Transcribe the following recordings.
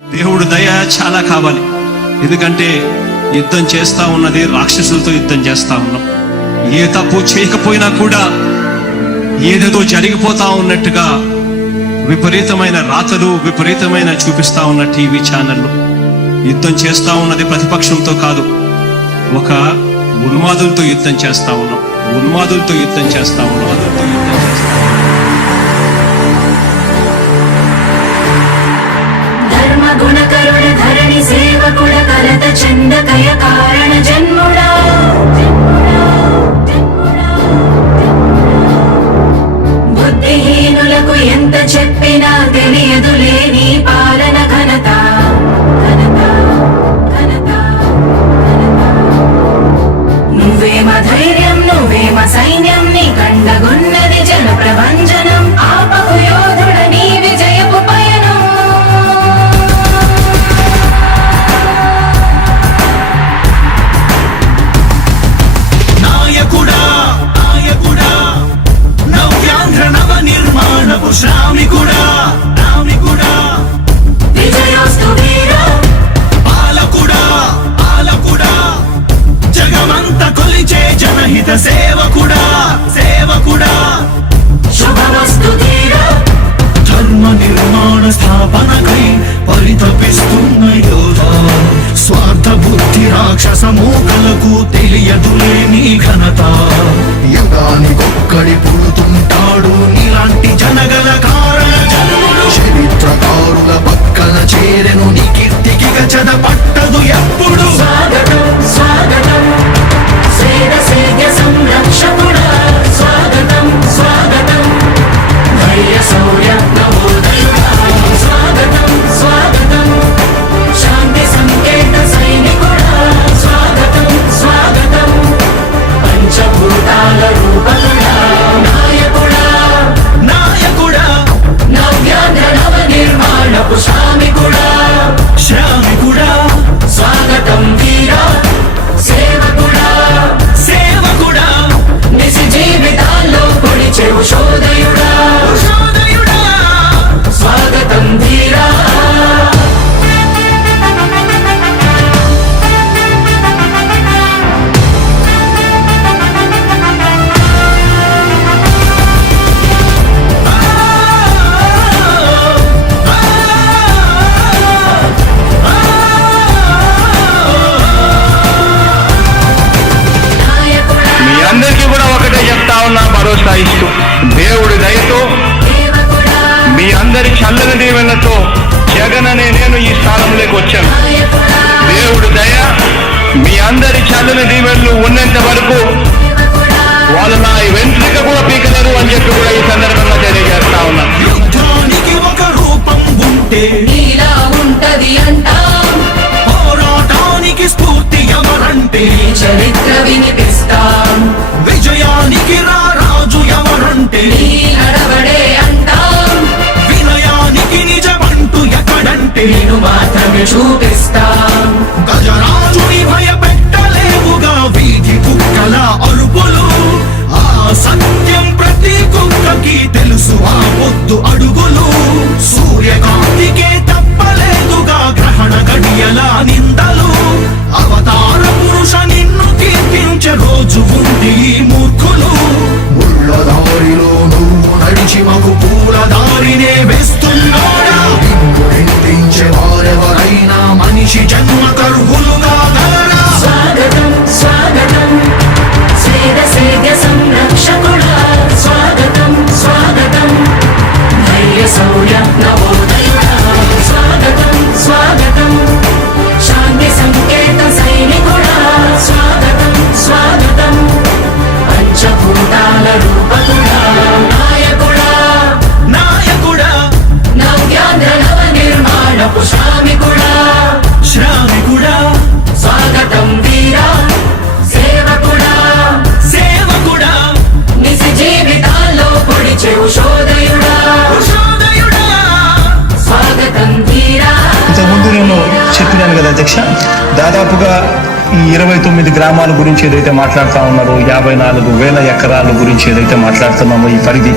దేవుడు దయ చాలా కావాలి. ఎందుకంటే యుద్ధం చేస్తా ఉన్నది రాక్షసులతో యుద్ధం చేస్తా ఉన్నాం. ఏ తప్పు చేయకపోయినా కూడా ఏదేదో జరిగిపోతా ఉన్నట్టుగా విపరీతమైన రాతలు విపరీతమైన చూపిస్తా ఉన్న టీవీ ఛానళ్ళు. యుద్ధం చేస్తా ఉన్నది ప్రతిపక్షంతో కాదు, ఒక ఉన్మాదులతో యుద్ధం చేస్తా ఉన్నాం. ఉన్మాదులతో యుద్ధం చేస్తా ఉన్నాం. ధర్మ గుణకరుణ ధరణి సేవకుడ కలత చందకయ కారణ జన్ముడా బుద్ధిహీనులకు ఎంత చెప్పినా తెలియదులే నీ పాలన ఘనత. నువ్వేమ ధైర్యం నువ్వేమ సైన్యం నీ కండగున్నది జన ప్రభంజనం. ఆపకు యోధుడ నీ విజయపు పయనం. నాయకుడా నాయకుడా నవ్యాంధ్ర నవ నిర్మాణపు శ్రామికుడా రామికుడా విజయోస్తు వీరా పాలకుడా పాలకుడా జగమంత కొలిచే జనహిత సేవకుడా సేవకుడా శుభమస్తు ధీరా ధర్మ నిర్మాణ స్థాపనకై పరితపిస్తున్న యోధ. స్వార్థ బుద్ధి రాక్షస మూకలకు తెలియదులే నీ ఘనత. యుగానికొక్కడి పుడుతుంటాడు ఇలాంటి జనగల కారణ జన్ముడు. చరిత్రకారుల పక్కన చేరెను నీ కీర్తికి గచద పట్టదు ఎప్పుడు. స్వాగతం స్వాగతం స్వేద సేద్య సంరక్షకుడా స్వాగతం స్వాగతం ధైర్య శౌర్య నవోదయుడా స్వాగతం స్వాగతం శాంతి సంకేత సైనికుడా స్వాగతం స్వాగతం పంచభూతాల రూపకుడా నాయకుడా నాయకుడా నవ్యాంధ్ర నవ నిర్మాణపు శ్రామికుడా శ్రామికుడా స్వాగతం వీరా సేవకుడా సేవకుడా నిజ జీవితాల్లో పొడిచే ఉషోదయుడా ఉషోదయుడా స్వాగతం ధీరా నాయకుడా మీ అందరికీ కూడా ఒకటే చెప్తా ఉన్నా, భరోసా ఇస్తూ దేవుడి దయతో సేవకుడా మీ అందరి చల్లని దీవెనతో జగన్ అనే నేను ఈ స్థానంలోకి వచ్చాను. నాయకుడా దేవుడి దయ మీ అందరి చల్లని దీవెనలు ఉన్నంత వరకు సేవకుడా వాళ్ళు నా వెంట్రిక కూడా పీకలేరు అని చెప్పి కూడా ఈ సందర్భంగా తెలియజేస్తా ఉన్నాను. యుద్ధానికి ఒక రూపం ఉంటే నీలా ఉంటది అంటాం పోరాటానికి స్ఫూర్తి ఎవరంటే ఈ చరిత్ర వినిపిస్తాం విజయానికి రారాజు ఎవరంటే నీ నడవడే అంటాం వినయానికి నిజమంటూ ఎక్కడంటే నేను మాత్రమే చూపిస్తాం గజరాజుని భయపెట్టలేవుగా వీధి కుక్కల అరుపులు. ఆ సత్యం ప్రతి కుక్కకి తెలుసు ఆ పొద్దు అడుగులు. సూర్యకాంతికే తప్పలేదుగా గ్రహణ గడియల నిందలు. అవతార పురుష నిన్ను కీర్తించే రోజు ఉంది ఈ మూర్ఖులు. ముళ్ళ దారిలో నువ్వు నడిచి మాకు పూల దారినే వేస్తున్నాడా నిన్ను నిందించే వారెవరైనా మనిషి జన్మ కరువులుగా గలరా. స్వాగతం స్వాగతం స్వేద సేద్య సంరక్షకుడా స్వాగతం స్వాగతం ధైర్య శౌర్య నవోదయుడా స్వాగతం స్వాగతం శాంతి సంకేత సైనికుడా స్వాగతం స్వాగతం పంచభూతాల రూపకుడా నాయకుడా నాయకుడా నవ్యాంధ్ర నవ నిర్మాణపు శ్రామికుడా శ్రామికుడా స్వాగతం వీరా సేవకుడా సేవకుడా నిజ జీవితాల్లో పొడిచే ఉషోదయుడా ఉషోదయుడా స్వాగతం ధీరా ఇంతకుముందు నేను చెప్పినాను కదా అధ్యక్ష, దాదాపుగా ఈ 29 గ్రామాల గురించి ఏదైతే మాట్లాడుతా ఉన్నారో, 54,000 ఎకరాల గురించి ఏదైతే మాట్లాడుతున్నామో, ఈ పరిధి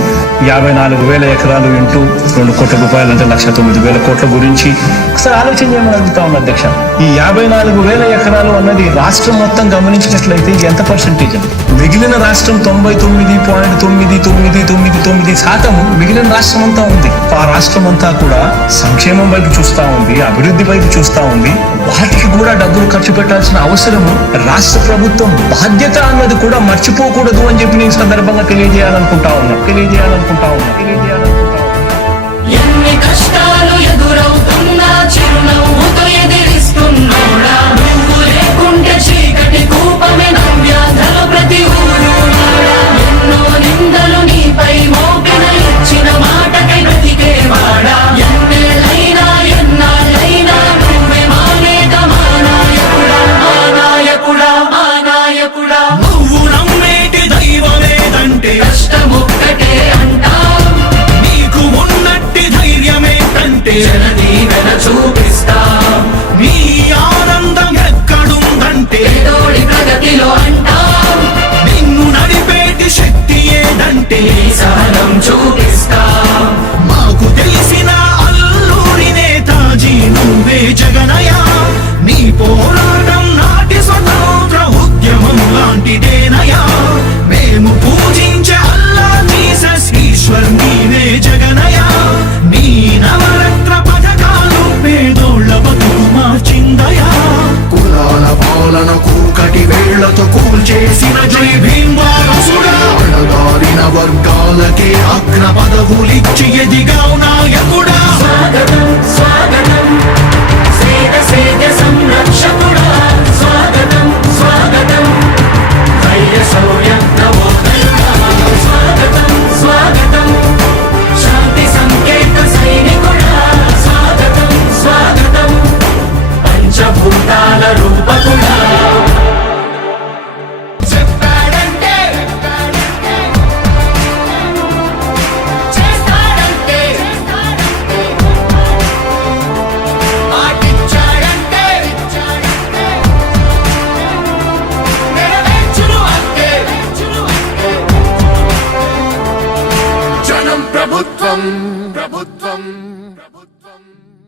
54,000 ఎకరాలు ఇంటూ 2 కోట్ల రూపాయలు అంటే 1,09,000 కోట్ల గురించి ఒకసారి ఆలోచన చేయమని అడుగుతా ఉన్నా అధ్యక్ష. ఈ 54,000 ఎకరాలు అన్నది రాష్ట్రం మొత్తం గమనించినట్లయితే ఇది ఎంత పర్సెంటేజ్? మిగిలిన రాష్ట్రం 99.9999% మిగిలిన రాష్ట్రం అంతా ఉంది. ఆ రాష్ట్రం అంతా కూడా సంక్షేమం వైపు చూస్తా ఉంది, అభివృద్ధి వైపు చూస్తా ఉంది. వాటికి కూడా డబ్బులు ఖర్చు పెట్టాల్సిన అవసరము రాష్ట్ర ప్రభుత్వం బాధ్యత అన్నది కూడా మర్చిపోకూడదు అని చెప్పి నేను సందర్భంగా తెలియజేయాలనుకుంటా ఉన్నా. ఎన్ని కష్టాలు